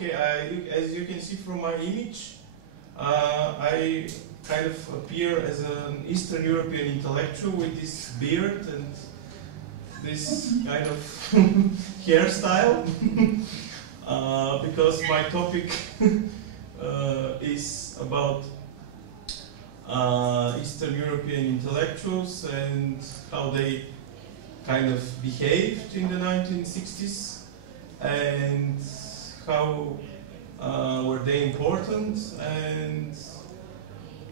Okay, as you can see from my image, I kind of appear as an Eastern European intellectual with this beard and this kind of hairstyle, because my topic is about Eastern European intellectuals and how they kind of behaved in the 1960s and how were they important, and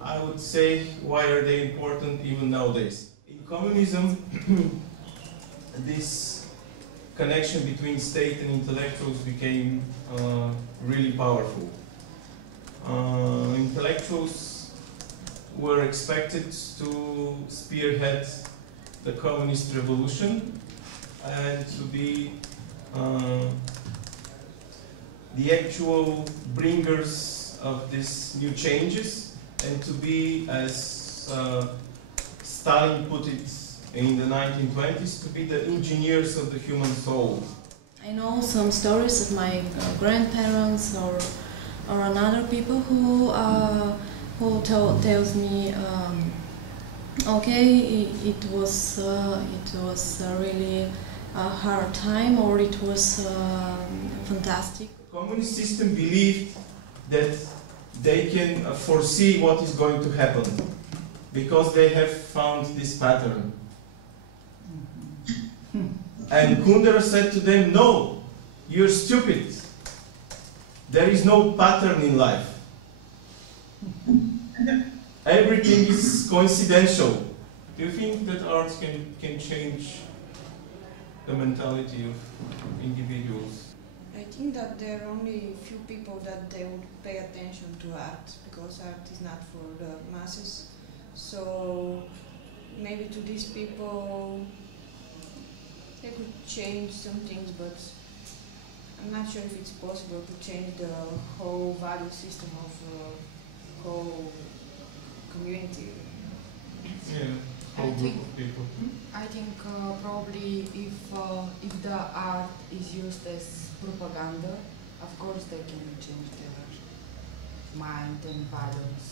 I would say why are they important even nowadays. In communism, this connection between state and intellectuals became really powerful. Intellectuals were expected to spearhead the communist revolution and to be the actual bringers of these new changes, and to be, as Stalin put it in the 1920s, to be the engineers of the human soul. I know some stories of my grandparents or another people who tells me, okay, it was really a hard time, or it was fantastic. The communist system believed that they can foresee what is going to happen because they have found this pattern. And Kundera said to them, no, you're stupid. There is no pattern in life. Everything is coincidental. Do you think that art can change the mentality of individuals? I think that there are only a few people that they would pay attention to art, because art is not for the masses. So maybe to these people they could change some things, but I'm not sure if it's possible to change the whole value system of the whole community. Yeah, whole group of people. I think probably if the art is used as propaganda, of course they can change their mind and values.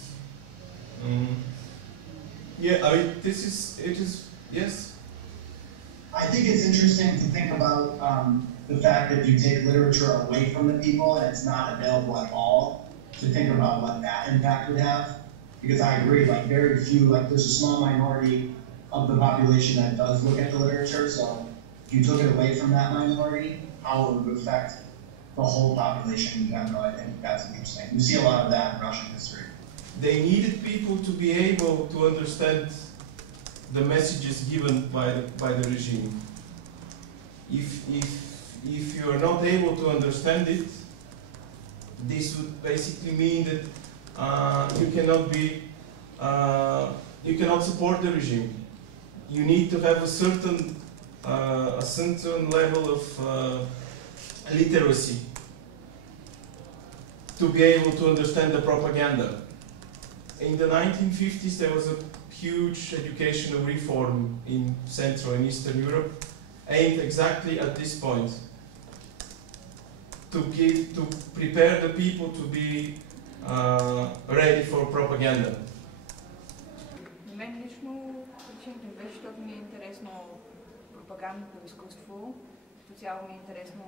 Yeah, I mean, it is, yes. I think it's interesting to think about the fact that you take literature away from the people and it's not available at all, to think about what that impact would have. Because I agree, like very few, like there's a small minority of the population that does look at the literature, so if you took it away from that minority, how it would affect the whole population in general, I think that's interesting. We see a lot of that in Russian history. They needed people to be able to understand the messages given by the regime. If you are not able to understand it, this would basically mean that you cannot support the regime. You need to have a certain level of literacy to be able to understand the propaganda. In the 1950s, there was a huge educational reform in Central and Eastern Europe, aimed exactly at this point, to prepare the people to be ready for propaganda. Мен лично причината беше, защото ми е интересно пропагандното изкуство. Като цяло ми е интересно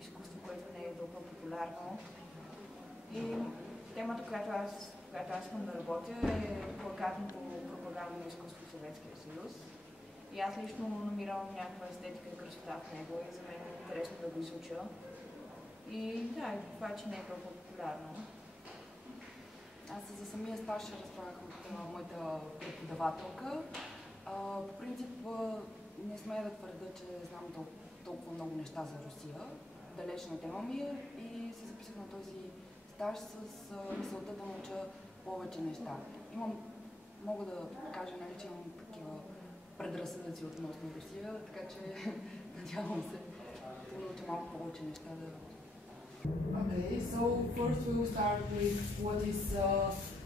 изкуство, което не е толкова популярно. И темата, която аз искам да работя, е плакатното пропагандно изкуство в Съветския съюз. И аз лично намирам някаква естетика и красота в него и за мен е интересно да го изуча. И да, и това, че не е толкова популярно. Аз за самия стаж разправях от моята преподавателка. По принцип не смея да твърда, че знам толкова много неща за Русия. Далечна тема ми е и се записах на този стаж с мисълта да науча повече неща. Мога да кажа, че имам такива предразсъдъци относно Русия, така че надявам се да науча малко повече неща да... Okay, so first we will start with what is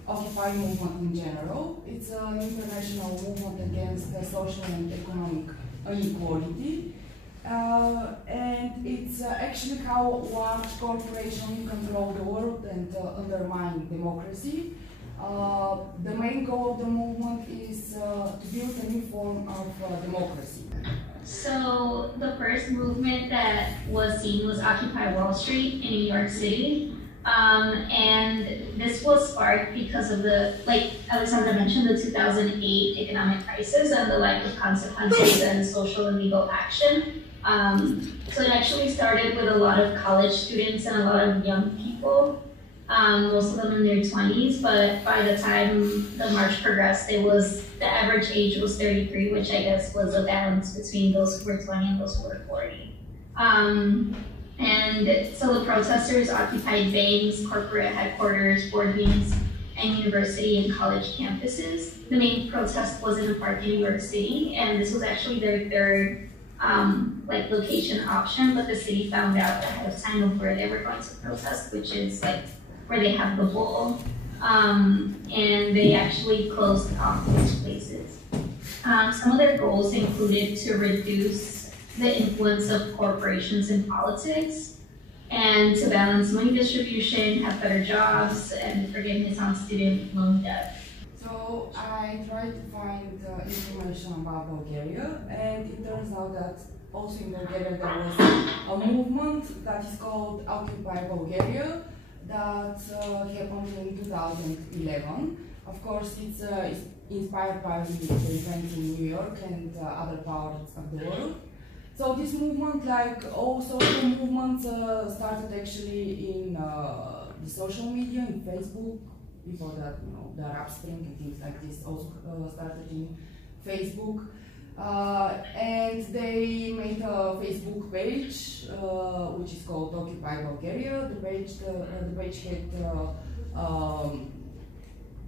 Occupy movement in general. It's an international movement against social and economic inequality. And it's actually how large corporations control the world and undermine democracy. The main goal of the movement is to build a new form of democracy. So the first movement that was seen was Occupy Wall Street in New York City. And this was sparked because of the, like Alexandra mentioned, the 2008 economic crisis and the lack of consequences and social and legal action. So it actually started with a lot of college students and a lot of young people, most of them in their 20s, but by the time the march progressed, the average age was 33, which I guess was a balance between those who were 20 and those who were 40. And so the protesters occupied banks, corporate headquarters, board meetings, and university and college campuses. The main protest was in a park in New York City, and this was actually their third location option, but the city found out ahead of time of where they were going to protest, which is where they have the bull, and they actually closed off those places. Some of their goals included to reduce the influence of corporations in politics, and to balance money distribution, have better jobs, and forgiveness on student loan debt. So I tried to find information about Bulgaria, and it turns out that also in Bulgaria there was a movement that is called Occupy Bulgaria that happened in 2011. Of course, it's inspired by the events in New York and other parts of the world. So this movement, like all social movements, started actually in the social media, in Facebook. Before that, the Arab Spring and things like this also started in Facebook. And they made a Facebook page, which is called Occupy Bulgaria. The page had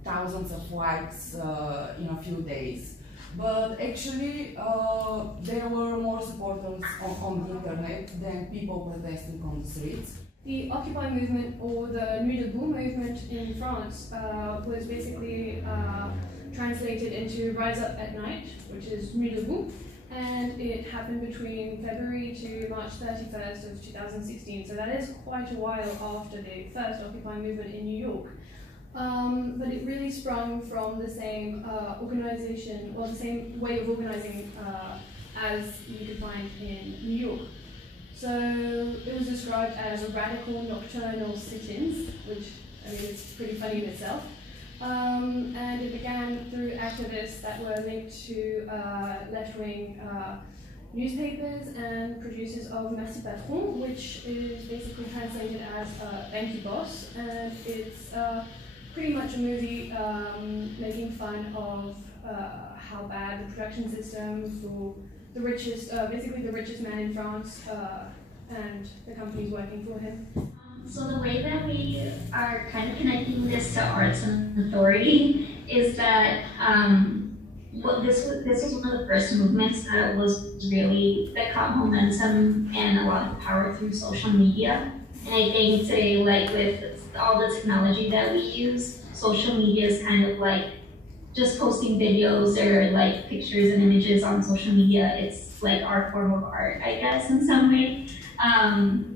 thousands of likes in a few days. But actually, there were more supporters on the internet than people protesting on the streets. The Occupy movement, or the Nuit debout movement in France, was basically translated into Rise Up at Night, which is Nuit debout, and it happened between February to March 31st of 2016, so that is quite a while after the first Occupy movement in New York. But it really sprung from the same organization, or the same way of organizing as you could find in New York. So it was described as a radical nocturnal sit-ins, which I mean is pretty funny in itself. And it began through activists that were linked to left-wing newspapers and producers of Merci Patron, which is basically translated as Thank You Boss, and it's pretty much a movie making fun of how bad the production system for the richest, basically the richest man in France, and the companies working for him. So the way that we are kind of connecting this to Arts&Authority is that this was one of the first movements that that caught momentum and a lot of power through social media. And I think today, with all the technology that we use, social media is kind of just posting videos or pictures and images on social media. It's our form of art, I guess, in some way.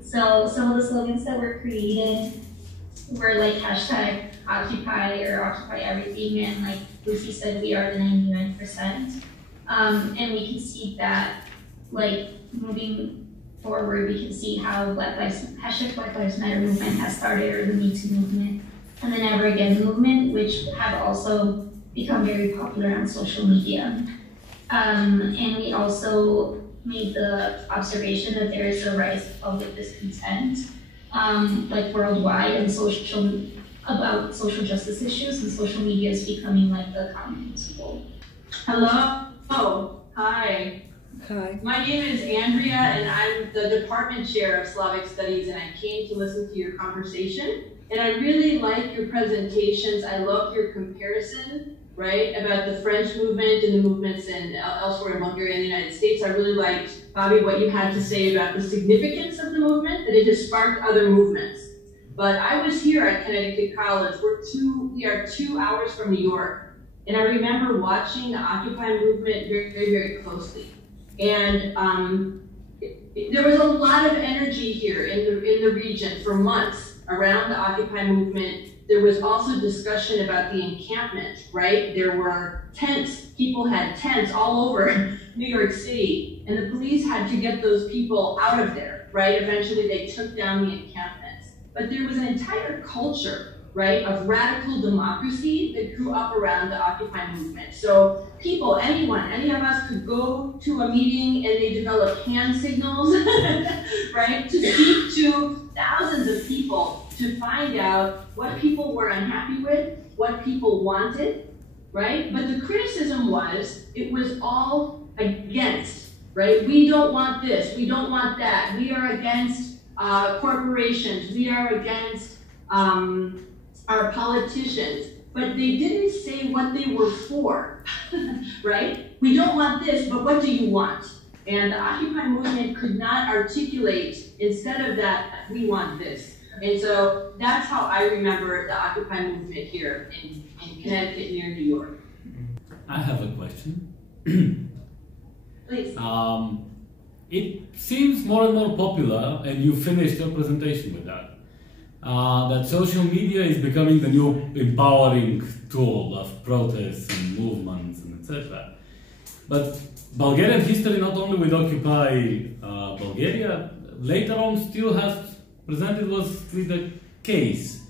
So some of the slogans that were created were hashtag Occupy or Occupy Everything, and like Lucy said, we are the 99%. And we can see that, moving forward, we can see how hashtag Black Lives Matter movement has started, or the Me Too movement, and the Never Again movement, which have also become very popular on social media. And we also made the observation that there is a rise of public discontent, worldwide, and about social justice issues, and social media is becoming the common tool. Hello. Hi. Hi. My name is Andrea, and I'm the department chair of Slavic Studies, and I came to listen to your conversation. And I really like your presentations. I love your comparison, right, about the French movement and the movements elsewhere in Bulgaria and the United States. I really liked, Bobby, what you had to say about the significance of the movement, that it has sparked other movements. But I was here at Connecticut College. We are 2 hours from New York. And I remember watching the Occupy movement very, very closely. And there was a lot of energy here in the region for months around the Occupy movement. There was also discussion about the encampment, right? There were tents. People had tents all over New York City, and the police had to get those people out of there, right? Eventually they took down the encampments. But there was an entire culture, right, of radical democracy that grew up around the Occupy movement. So people, anyone, any of us could go to a meeting and they developed hand signals, right, to speak to thousands of people to find out what people were unhappy with, what people wanted, right? But the criticism was, it was all against, right? We don't want this, we don't want that. We are against corporations, we are against our politicians, but they didn't say what they were for, right? We don't want this, but what do you want? And the Occupy movement could not articulate, instead of that, we want this. And so that's how I remember the Occupy movement here in Connecticut near New York. I have a question. Please. It seems more and more popular, and you finished your presentation with that, that social media is becoming the new empowering tool of protests and movements and etc. But Bulgarian history, not only with Occupy Bulgaria, later on still has presented was with the case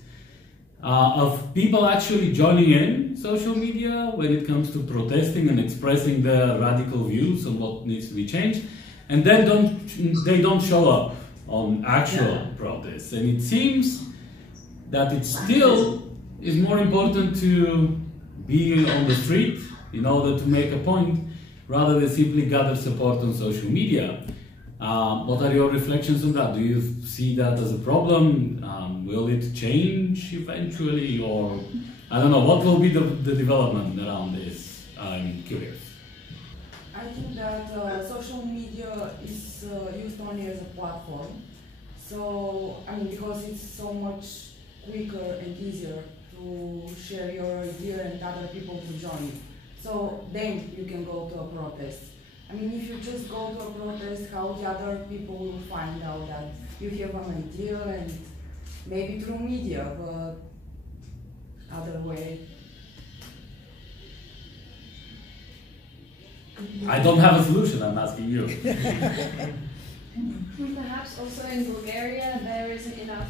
of people actually joining in social media when it comes to protesting and expressing their radical views on what needs to be changed, and then they don't show up on actual protests. And it seems that it still is more important to be on the street in order to make a point rather than simply gather support on social media. What are your reflections on that? Do you see that as a problem? Will it change eventually, or I don't know, what will be the development around this? I'm curious. I think that social media is used only as a platform. So, I mean, because it's so much quicker and easier to share your idea and other people to join. So then you can go to a protest. I mean, if you just go to a protest, how the other people will find out that you have an idea, and maybe through media, but other way. I don't have a solution, I'm asking you. Perhaps also in Bulgaria there isn't enough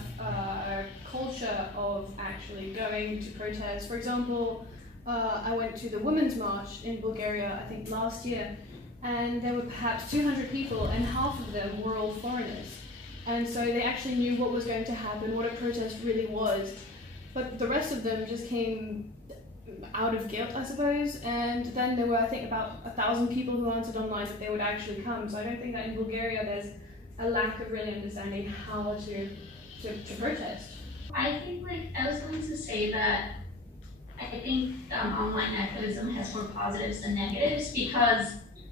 culture of actually going to protest. For example, I went to the Women's March in Bulgaria, I think last year, and there were perhaps 200 people, and half of them were all foreigners. And so they actually knew what was going to happen, what a protest really was. But the rest of them just came out of guilt, I suppose, and then there were, I think, about 1,000 people who answered online that they would actually come. So I don't think that in Bulgaria there's a lack of really understanding how to protest. I think, I was going to say that I think online activism has more positives than negatives, because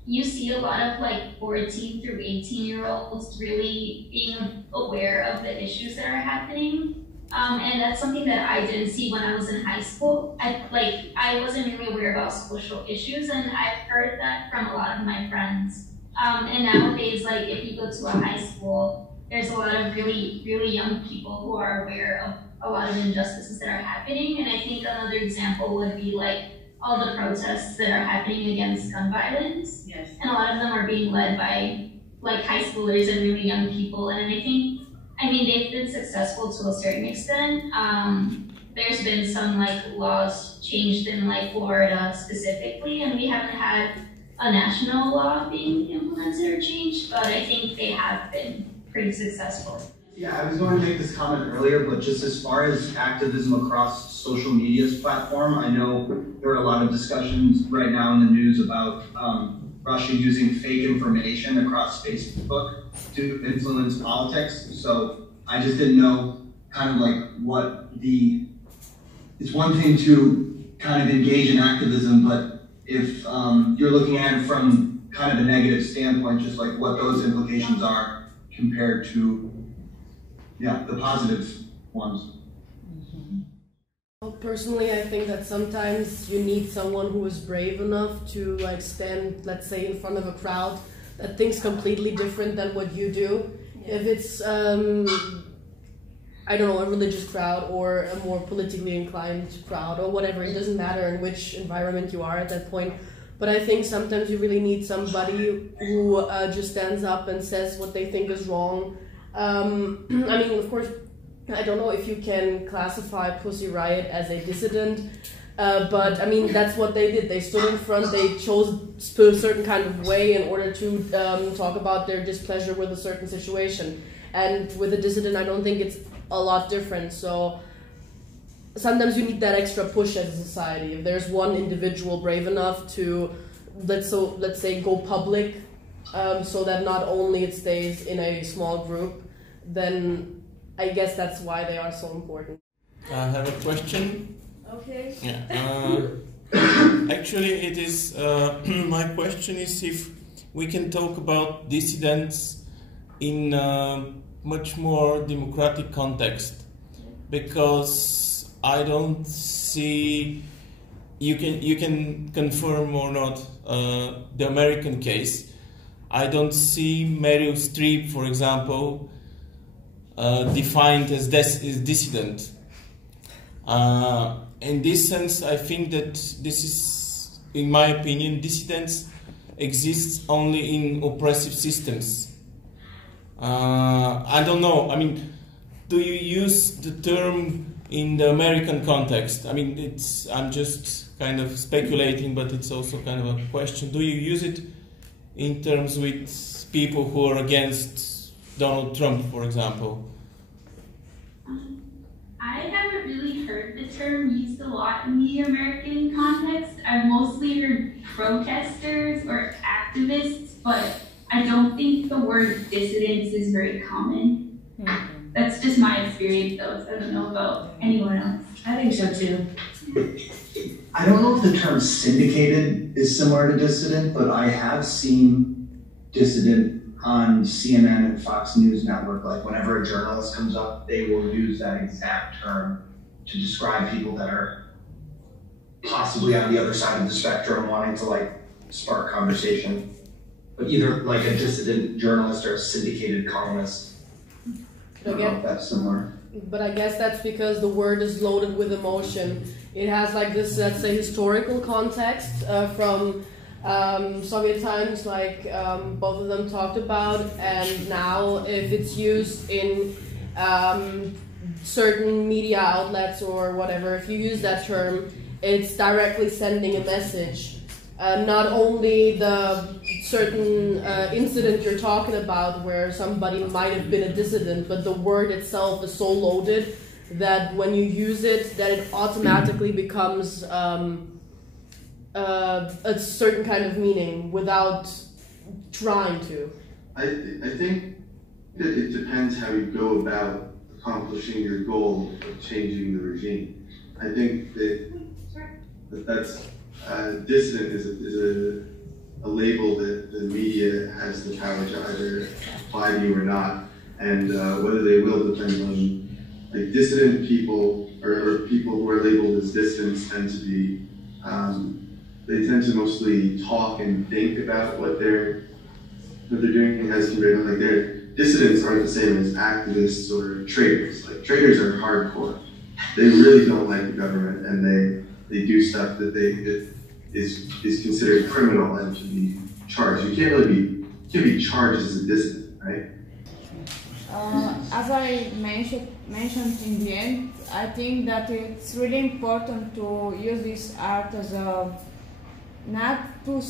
you see a lot of 14 through 18-year-olds really being aware of the issues that are happening. And that's something that I didn't see when I was in high school. I wasn't really aware about social issues, and I've heard that from a lot of my friends. And nowadays, if you go to a high school, there's a lot of really, really young people who are aware of a lot of injustices that are happening. And I think another example would be all the protests that are happening against gun violence. Yes. And a lot of them are being led by high schoolers and really young people. And I mean, they've been successful to a certain extent. There's been some laws changed in Florida specifically, and we haven't had a national law being implemented or changed, but I think they have been pretty successful. Yeah, I was going to make this comment earlier, but just as far as activism across social media's platform, I know there are a lot of discussions right now in the news about Russia using fake information across Facebook to influence politics. So I just didn't know what it's one thing to kind of engage in activism, but if you're looking at it from kind of a negative standpoint, just what those implications are compared to the positive ones. Well, personally, I think that sometimes you need someone who is brave enough to stand, let's say, in front of a crowd that thinks completely different than what you do. Yeah. If it's I don't know, a religious crowd or a more politically inclined crowd or whatever, it doesn't matter in which environment you are at that point. But I think sometimes you really need somebody who just stands up and says what they think is wrong. I mean, of course, I don't know if you can classify Pussy Riot as a dissident, but I mean, that's what they did. They stood in front, they chose a certain kind of way in order to talk about their displeasure with a certain situation. And with a dissident, I don't think it's a lot different. So sometimes you need that extra push as a society. If there's one individual brave enough to, let's say, go public, so that not only it stays in a small group, then I guess that's why they are so important. I have a question. Okay. Yeah. Actually, it is. My question is if we can talk about dissidents in a much more democratic context, because I don't see. You can confirm or not the American case. I don't see Meryl Streep, for example, defined as dissident. In this sense, I think that this is, in my opinion, dissidents exist only in oppressive systems. I don't know. I mean, do you use the term in the American context? I mean, I'm just kind of speculating, but it's also kind of a question. Do you use it in terms with people who are against Donald Trump, for example? I haven't really heard the term used a lot in the American context. I've mostly heard protesters or activists, but I don't think the word dissidents is very common. Mm-hmm. That's just my experience, though, so I don't know about anyone else. I think so, too. I don't know if the term syndicated is similar to dissident, but I have seen dissident on CNN and Fox News Network. Like whenever a journalist comes up, they will use that exact term to describe people that are possibly on the other side of the spectrum wanting to like spark conversation. But either like a dissident journalist or a syndicated columnist. I don't know if that's similar. But I guess that's because the word is loaded with emotion. It has like this, let's say, historical context from Soviet times, like both of them talked about, and now if it's used in certain media outlets or whatever, if you use that term, it's directly sending a message. Not only the certain incident you're talking about where somebody might have been a dissident, but the word itself is so loaded that when you use it, that it automatically becomes a certain kind of meaning without trying to. I think that it depends how you go about accomplishing your goal of changing the regime. I think that's dissident is a label that the media has the power to either apply to you or not, and whether they will depends on, like, dissident people or people who are labeled as dissidents tend to be they tend to mostly talk and think about what they're doing as compared to, like, their dissidents aren't the same as activists or traitors. Like, traitors are hardcore. They really don't like the government, and they do stuff that is considered criminal and can be charged. You can't really be charged as a dissident, right? As I mentioned in the end, I think that it's really important to use this art as a, not to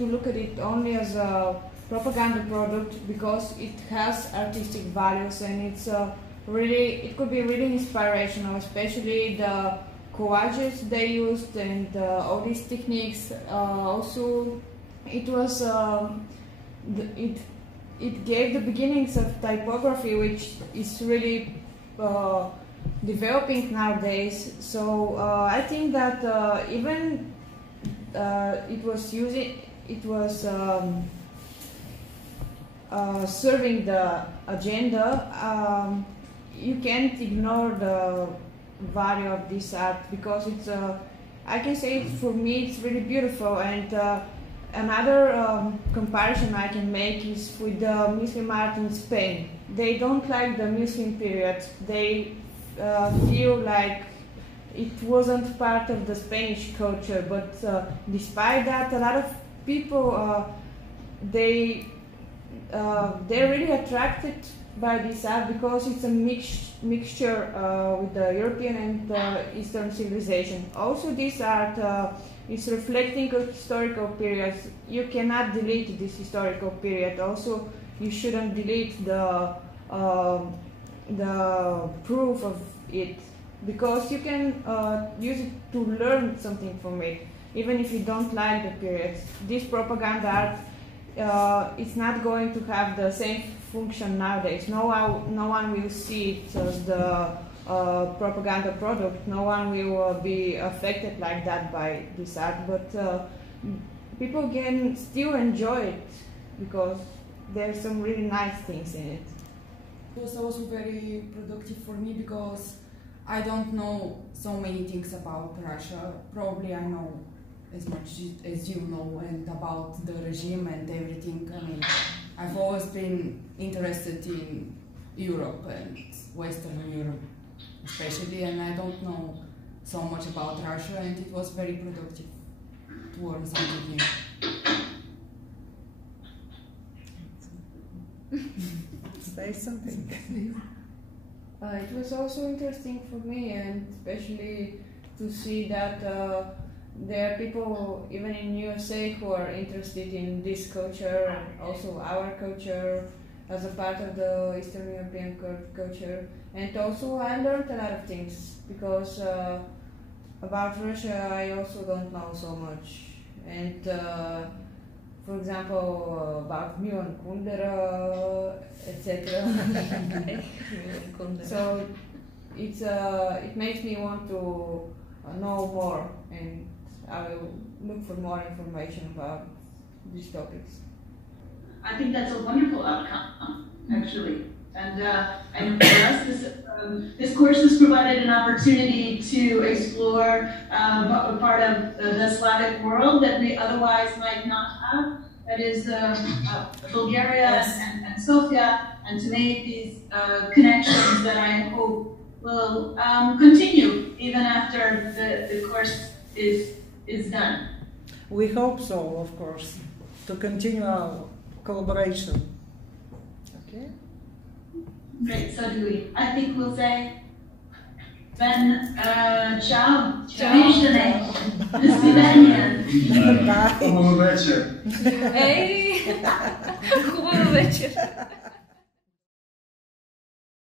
look at it only as a propaganda product, because it has artistic values, and it's it could be really inspirational, especially the collages they used and all these techniques. Also, it was it gave the beginnings of typography, which is really developing nowadays. So I think that even it was serving the agenda. You can't ignore the value of this art, because it's I can say it, for me it's really beautiful, and another comparison I can make is with the Muslim art in Spain. They don't like the Muslim period. They feel like it wasn't part of the Spanish culture, but despite that, a lot of people they're really attracted by this art because it's a mixture with the European and Eastern civilization. Also, this art is reflecting a historical period. You cannot delete this historical period. Also, you shouldn't delete the proof of it, because you can use it to learn something from it, even if you don't like the period. This propaganda art, it's not going to have the same function nowadays. No one will see it as the propaganda product. No one will be affected like that by this art, but people can still enjoy it because there's some really nice things in it. It was also very productive for me because I don't know so many things about Russia. Probably I know as much as you know, and about the regime and everything. I mean, I've always been interested in Europe and Western Europe especially, and I don't know so much about Russia, and it was very productive to learn something new. Say something. It was also interesting for me, and especially to see that there are people even in USA who are interested in this culture and also our culture as a part of the Eastern European culture. And also I learned a lot of things because about Russia I also don't know so much. And for example, about Milan Kundera, etc. So it makes me want to know more, and I will look for more information about these topics. I think that's a wonderful outcome, actually. And for us, this course has provided an opportunity to explore a part of the Slavic world that we otherwise might not have. That is Bulgaria and Sofia, and to make these connections that I hope will continue even after the course is done. We hope so, of course, to continue our collaboration. Okay. Great, so do we. I think we'll say ciao. Ciao. До свидания. Хубаво вечер. Ей, хубаво вечер.